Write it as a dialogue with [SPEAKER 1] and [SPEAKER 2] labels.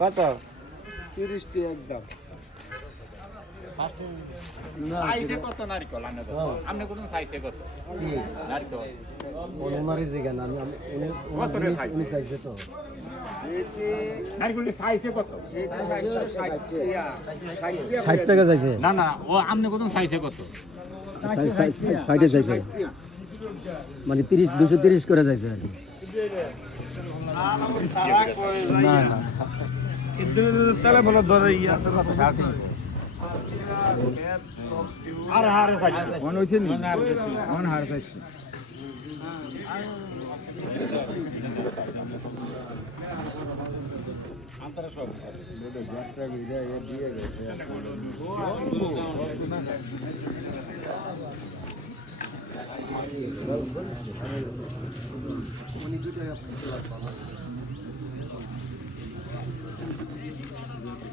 [SPEAKER 1] কত?
[SPEAKER 2] তিরিশটি একদম।
[SPEAKER 3] সাইজে কত নারকেল? আপনি কোন সাইজে কত? নারকেল?
[SPEAKER 1] ওনারই জিগান আমি আমি- উনি
[SPEAKER 3] কত রে ভাই?
[SPEAKER 1] উনি চাইছে তো।
[SPEAKER 2] এটি
[SPEAKER 3] নারকেলের সাইজে কত?
[SPEAKER 2] এটি ষাট ষাট টিয়া ষাট টিয়া
[SPEAKER 1] ষাট টাকা চাইছে
[SPEAKER 3] না না ও আপনি কোন সাইজে কত?
[SPEAKER 1] ষাটে চাইছে মানে তিরিশ দুশো তিরিশ করে যাইছে আর কি। না না
[SPEAKER 4] কিন্তু তাহলে বলে ধরে ইয়ে
[SPEAKER 3] আর হার সাইজ
[SPEAKER 4] মনে হচ্ছে নি মন হার পাইছে
[SPEAKER 2] যাত্রা বিদা এ দিয়ে গেছে müdürken yapmak istiyorlar falan.